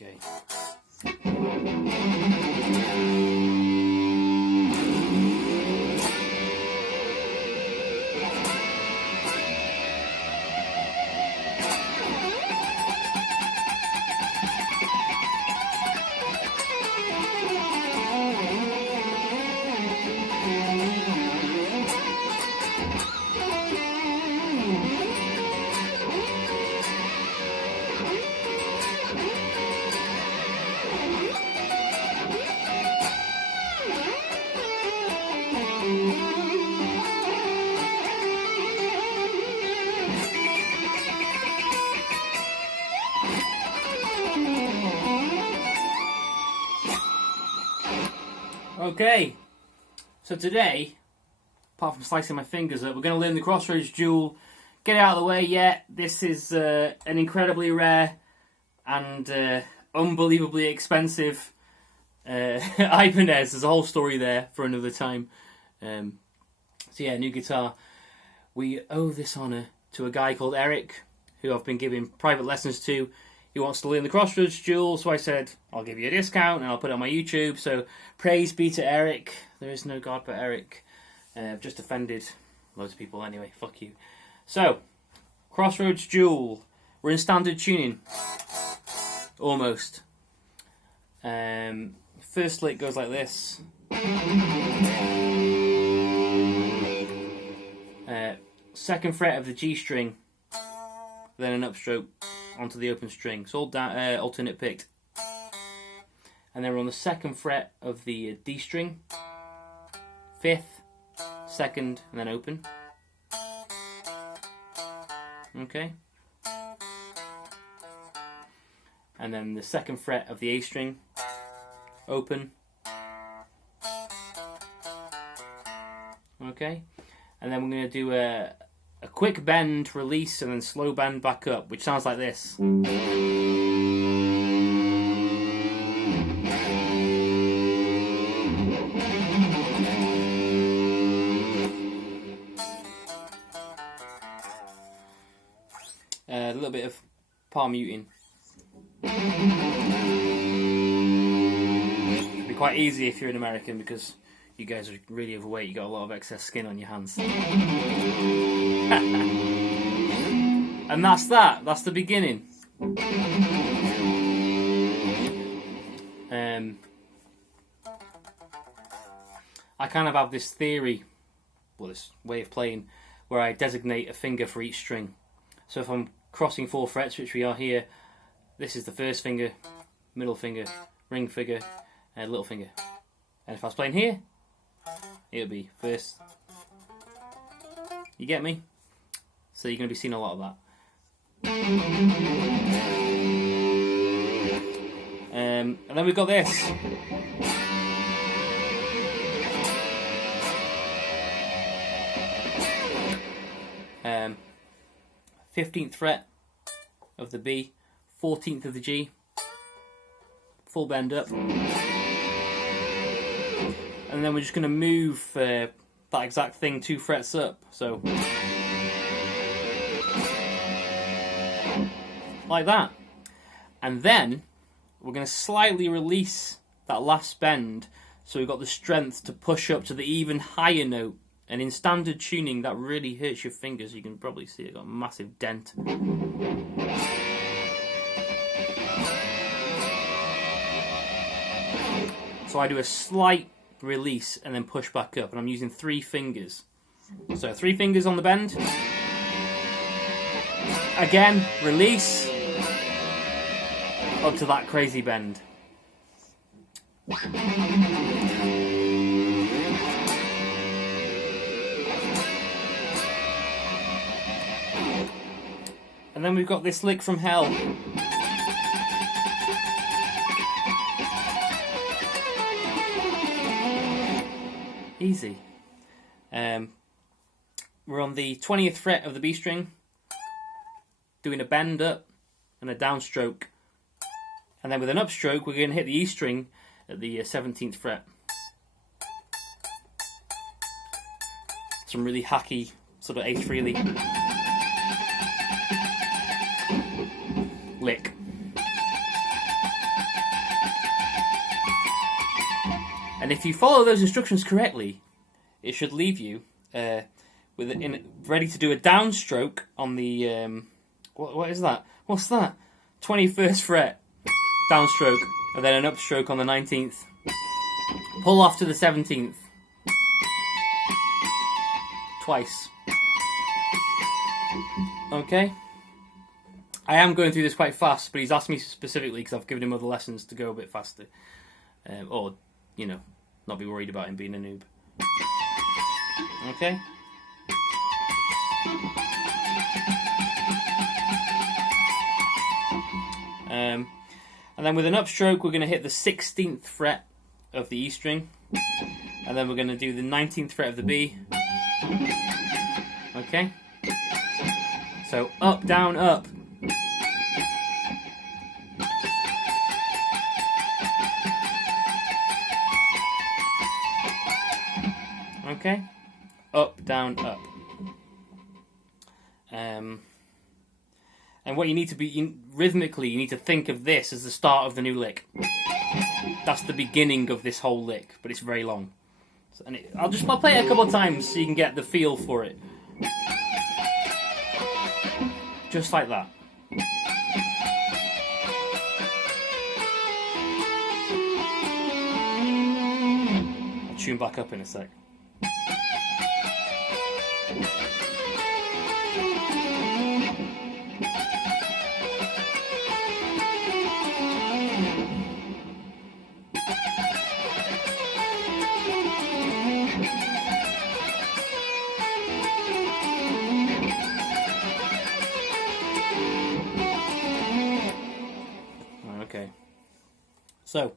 Okay. Okay, so today, apart from slicing my fingers up, we're going to learn the Crossroads Duel. Get it out of the way, yeah, this is an incredibly rare and unbelievably expensive Ibanez. There's a whole story there for another time. So yeah, new guitar. We owe this honour to a guy called Eric, who I've been giving private lessons to. He wants to learn the Crossroads Duel, so I said, I'll give you a discount and I'll put it on my YouTube. So praise be to Eric. There is no God but Eric. I've just offended loads of people anyway. Fuck you. So, Crossroads Duel. We're in standard tuning. Almost. First lick goes like this. Second fret of the G string. Then an upstroke onto the open string. So all down, alternate picked. And then we're on the second fret of the D string. Fifth, second, and then open. Okay. And then the second fret of the A string. Open. Okay. And then we're going to do a quick bend, release, and then slow bend back up, which sounds like this. A little bit of palm muting. It'd be quite easy if you're an American because you guys are really overweight, you got a lot of excess skin on your hands. And that's that. That's the beginning. I kind of have this theory, well, this way of playing, where I designate a finger for each string. So if I'm crossing 4 frets, which we are here, this is the first finger, middle finger, ring finger, and little finger. And if I was playing here, it would be first. You get me? So you're going to be seeing a lot of that. And then we've got this. 15th fret of the B, 14th of the G, full bend up. And then we're just going to move that exact thing 2 frets up. So, like that. And then we're going to slightly release that last bend so we've got the strength to push up to the even higher note. And in standard tuning, that really hurts your fingers. You can probably see it got a massive dent. So I do a slight release and then push back up, and I'm using 3 fingers. So 3 fingers on the bend. Again, release up to that crazy bend. And then we've got this lick from hell. Easy. We're on the 20th fret of the B string, doing a bend up and a downstroke. And then with an upstroke, we're going to hit the E string at the 17th fret. Some really hacky sort of A3 lick. And if you follow those instructions correctly, it should leave you ready to do a downstroke on the what is that? What's that? 21st fret downstroke, and then an upstroke on the 19th. Pull off to the 17th. Twice. Okay? I am going through this quite fast, but he's asked me specifically because I've given him other lessons to go a bit faster. Or, you know, not be worried about him being a noob. Okay? And then with an upstroke, we're going to hit the 16th fret of the E string. And then we're going to do the 19th fret of the B. Okay? So up, down, up. Okay? Up, down, up. And what you need to be, rhythmically, you need to think of this as the start of the new lick. That's the beginning of this whole lick, but it's very long. So, I'll play it a couple of times so you can get the feel for it. Just like that. I'll tune back up in a sec. Okay, so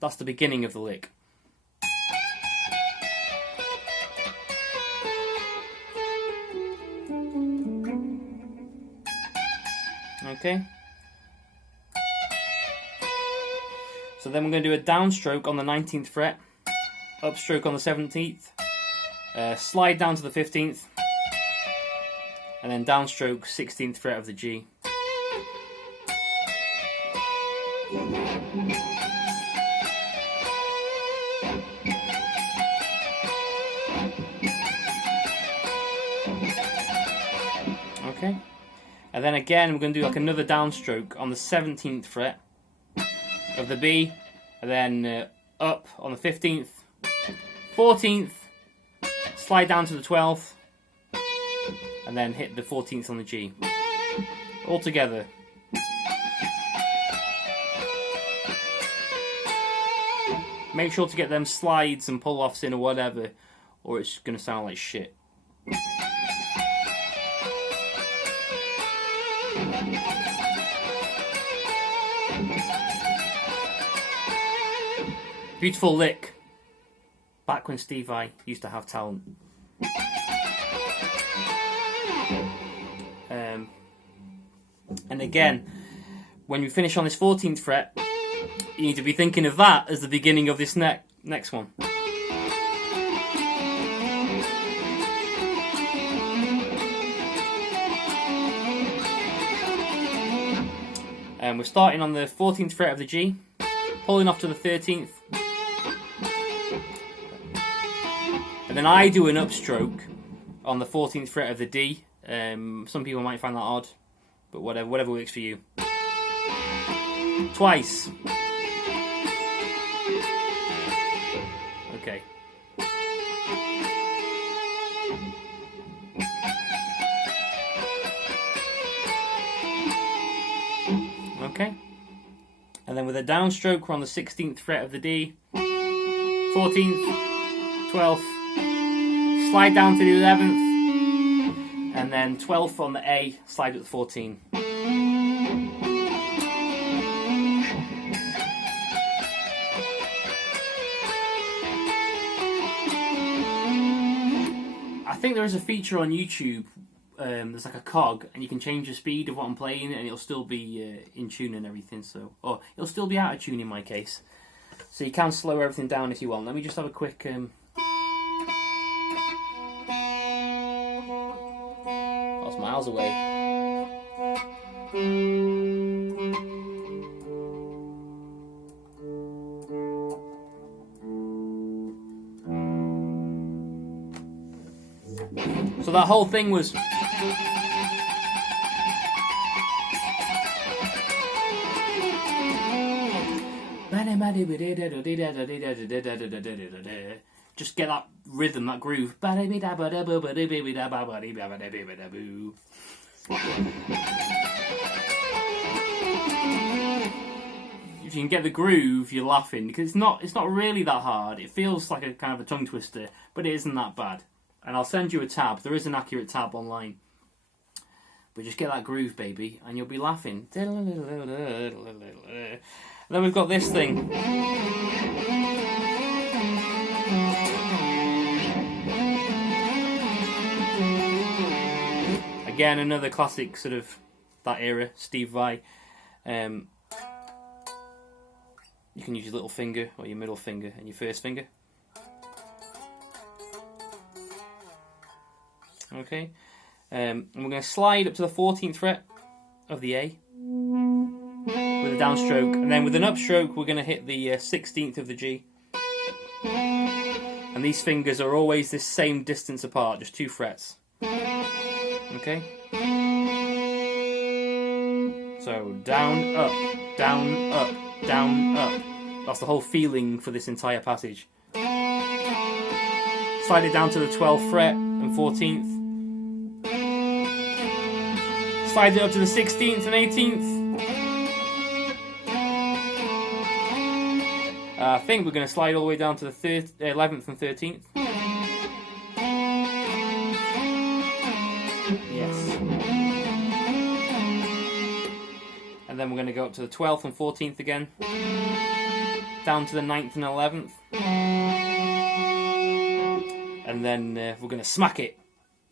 that's the beginning of the lick. Okay, so then we're going to do a downstroke on the 19th fret, upstroke on the 17th, slide down to the 15th, and then downstroke 16th fret of the G. Okay, and then again we're going to do like another downstroke on the 17th fret of the B, and then up on the 15th, 14th, slide down to the 12th, and then hit the 14th on the G. All together. Make sure to get them slides and pull-offs in or whatever, or it's going to sound like shit. Beautiful lick. Back when Steve Vai used to have talent. And again, when you finish on this 14th fret, you need to be thinking of that as the beginning of this next one. And we're starting on the 14th fret of the G, pulling off to the 13th, and then I do an upstroke on the 14th fret of the D. Some people might find that odd, but whatever works for you. Twice. Okay. Okay. And then with a downstroke, we're on the 16th fret of the D, 14th, 12th, slide down to the 11th, and then 12th on the A, slide at the 14. I think there is a feature on YouTube, there's like a cog, and you can change the speed of what I'm playing, and it'll still be in tune and everything, so, or it'll still be out of tune in my case. So you can slow everything down if you want. Let me just have a quick... That's miles away. So that whole thing was... Just get that rhythm, that groove. If you can get the groove, you're laughing, because it's not really that hard. It feels like a kind of a tongue twister, but it isn't that bad. And I'll send you a tab. There is an accurate tab online. But just get that groove, baby, and you'll be laughing. And then we've got this thing. Again, another classic sort of that era, Steve Vai. You can use your little finger or your middle finger and your first finger. Okay. And we're going to slide up to the 14th fret of the A with a downstroke, and then with an upstroke we're going to hit the 16th of the G. And these fingers are always this same distance apart, just 2 frets. Okay? So down, up, down, up, down, up. That's the whole feeling for this entire passage. Slide it down to the 12th fret and 14th. Slide it up to the 16th and 18th. I think we're going to slide all the way down to the 11th and 13th. Yes. And then we're going to go up to the 12th and 14th again. Down to the 9th and 11th. And then we're going to smack it.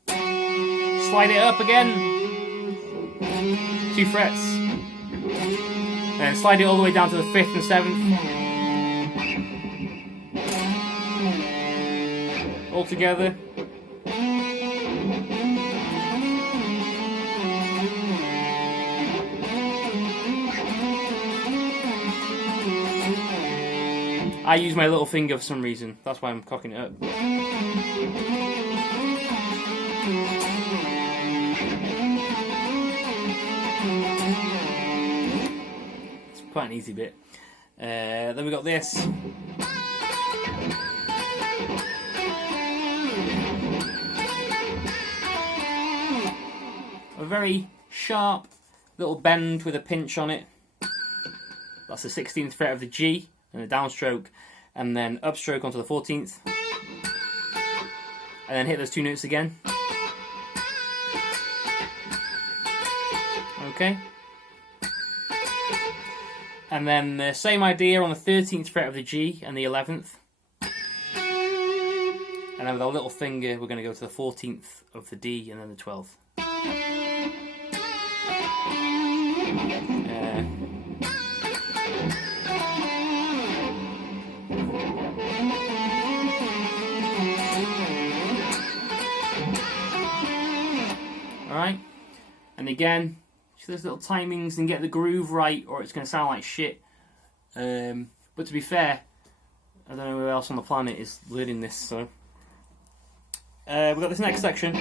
Slide it up again. 2 frets. And slide it all the way down to the 5th and 7th. All together. I use my little finger for some reason. That's why I'm cocking it up. It's quite an easy bit. Then we got this. A very sharp little bend with a pinch on it. That's the 16th fret of the G. And a downstroke, and then upstroke onto the 14th, and then hit those 2 notes again. Okay. And then the same idea on the 13th fret of the G and the 11th. And then with our little finger, we're going to go to the 14th of the D and then the 12th. Alright, and again, just those little timings and get the groove right, or it's going to sound like shit. But to be fair, I don't know who else on the planet is learning this, so. We've got this next section.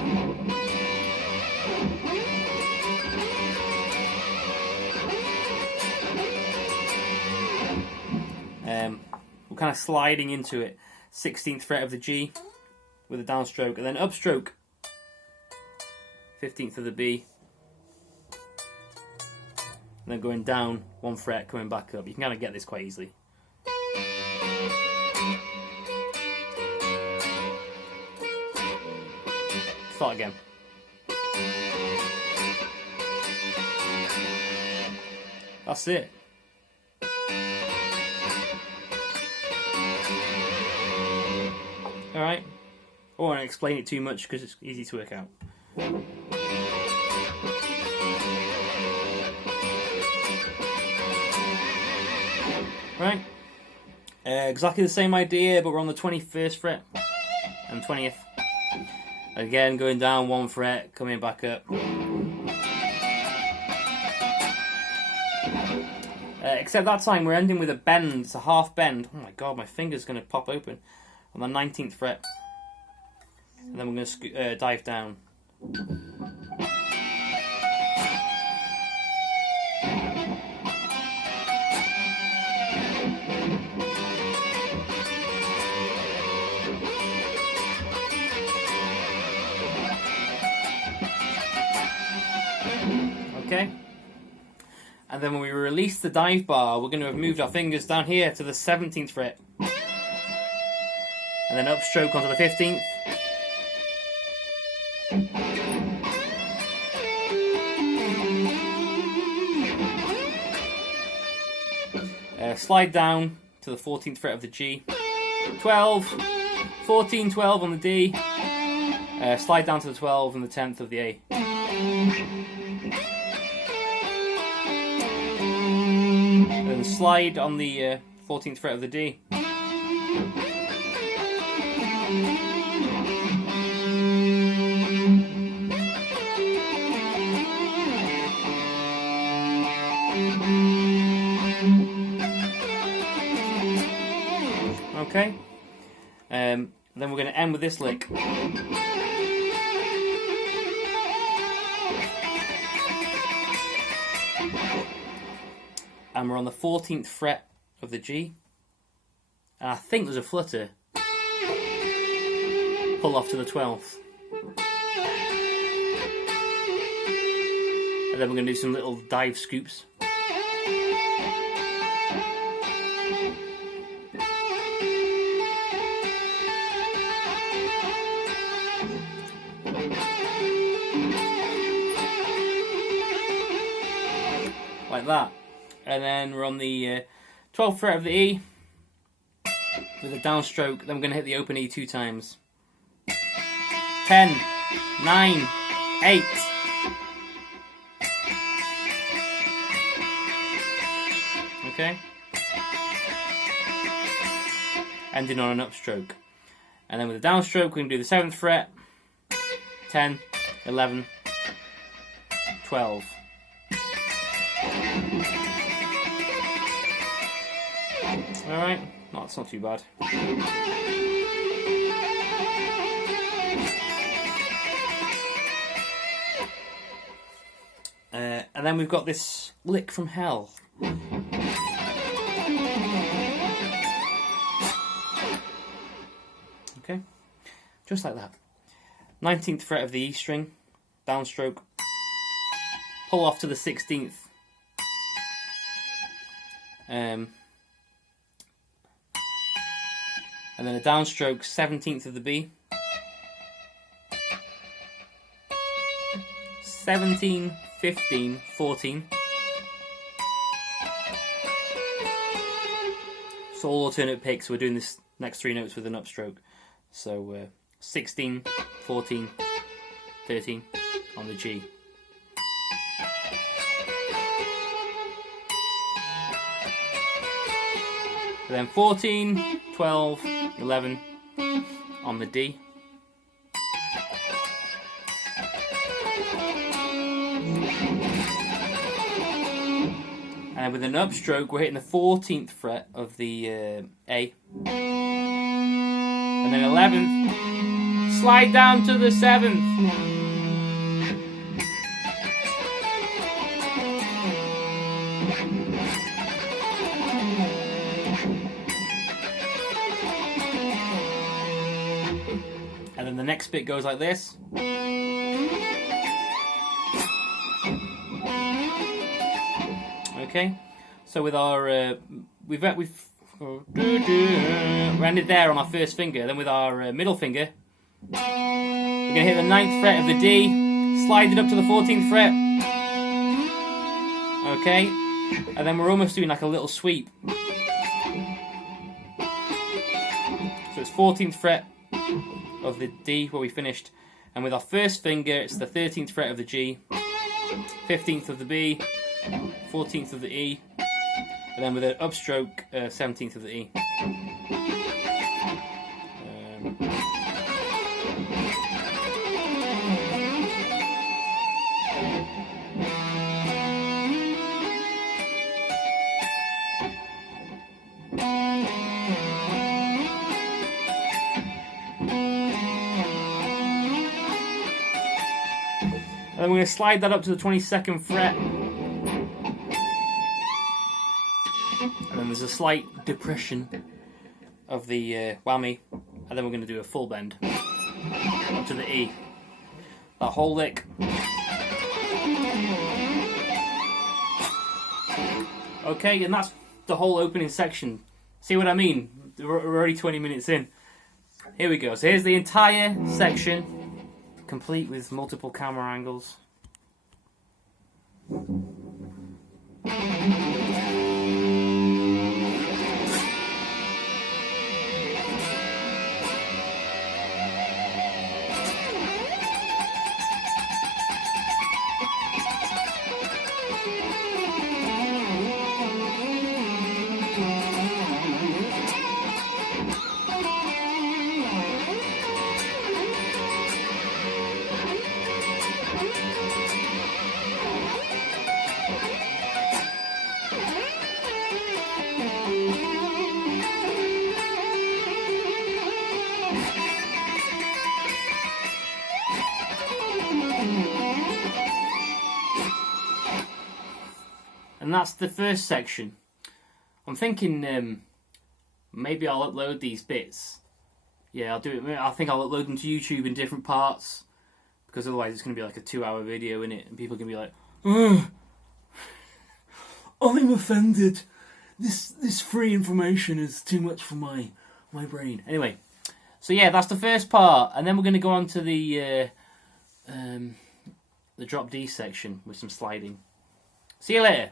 We're kind of sliding into it. 16th fret of the G with a downstroke, and then upstroke. 15th of the B, and then going down 1 fret, coming back up. You can kind of get this quite easily. Start again. That's it. Alright. I won't want to explain it too much because it's easy to work out. Right, exactly the same idea, but we're on the 21st fret and 20th. Again, going down 1 fret, coming back up. Except that time we're ending with a bend. It's a half bend. Oh my god, my finger's going to pop open. On the 19th fret. and then we're going to dive down. Okay, and then when we release the dive bar, we're going to have moved our fingers down here to the 17th fret, and then upstroke onto the 15th, slide down to the 14th fret of the G, 12, 14, 12 on the D, slide down to the 12 and the 10th of the A. And slide on the 14th fret of the D. Okay, then we're going to end with this lick. And we're on the 14th fret of the G. And I think there's a flutter. Pull off to the 12th. And then we're going to do some little dive scoops. Like that. And then we're on the 12th fret of the E with a downstroke. Then we're going to hit the open E 2 times. 10, 9, 8. Okay. Ending on an upstroke. And then with a downstroke, we're going to do the 7th fret. 10, 11, 12. Alright, no, that's not too bad. And then we've got this lick from hell. Okay, just like that. 19th fret of the E string, downstroke, pull off to the 16th. And then a downstroke, 17th of the B. 17, 15, 14. So all alternate picks, we're doing this next three notes with an upstroke. So 16, 14, 13 on the G. And then 14, 12, 11 on the D. And with an upstroke, we're hitting the 14th fret of the A. And then 11th, slide down to the 7th. And then the next bit goes like this. Okay, so with our we've ended there on our first finger. Then with our middle finger, we're gonna hit the 9th fret of the D, slide it up to the 14th fret. Okay, and then we're almost doing like a little sweep. So it's 14th fret of the D where we finished, and with our first finger it's the 13th fret of the G, 15th of the B, 14th of the E, and then with an upstroke 17th of the E. then we're going to slide that up to the 22nd fret. And then there's a slight depression of the whammy. And then we're going to do a full bend up to the E. That whole lick. Okay, and that's the whole opening section. See what I mean? We're already 20 minutes in. Here we go. So here's the entire section, complete with multiple camera angles. And that's the first section. I'm thinking maybe I'll upload these bits. Yeah, I'll do it. I think I'll upload them to YouTube in different parts, because otherwise it's going to be like a 2-hour video in it, and people can be like, "Ugh, I'm offended. This free information is too much for my brain." Anyway, so yeah, that's the first part, and then we're going to go on to the drop D section with some sliding. See you later.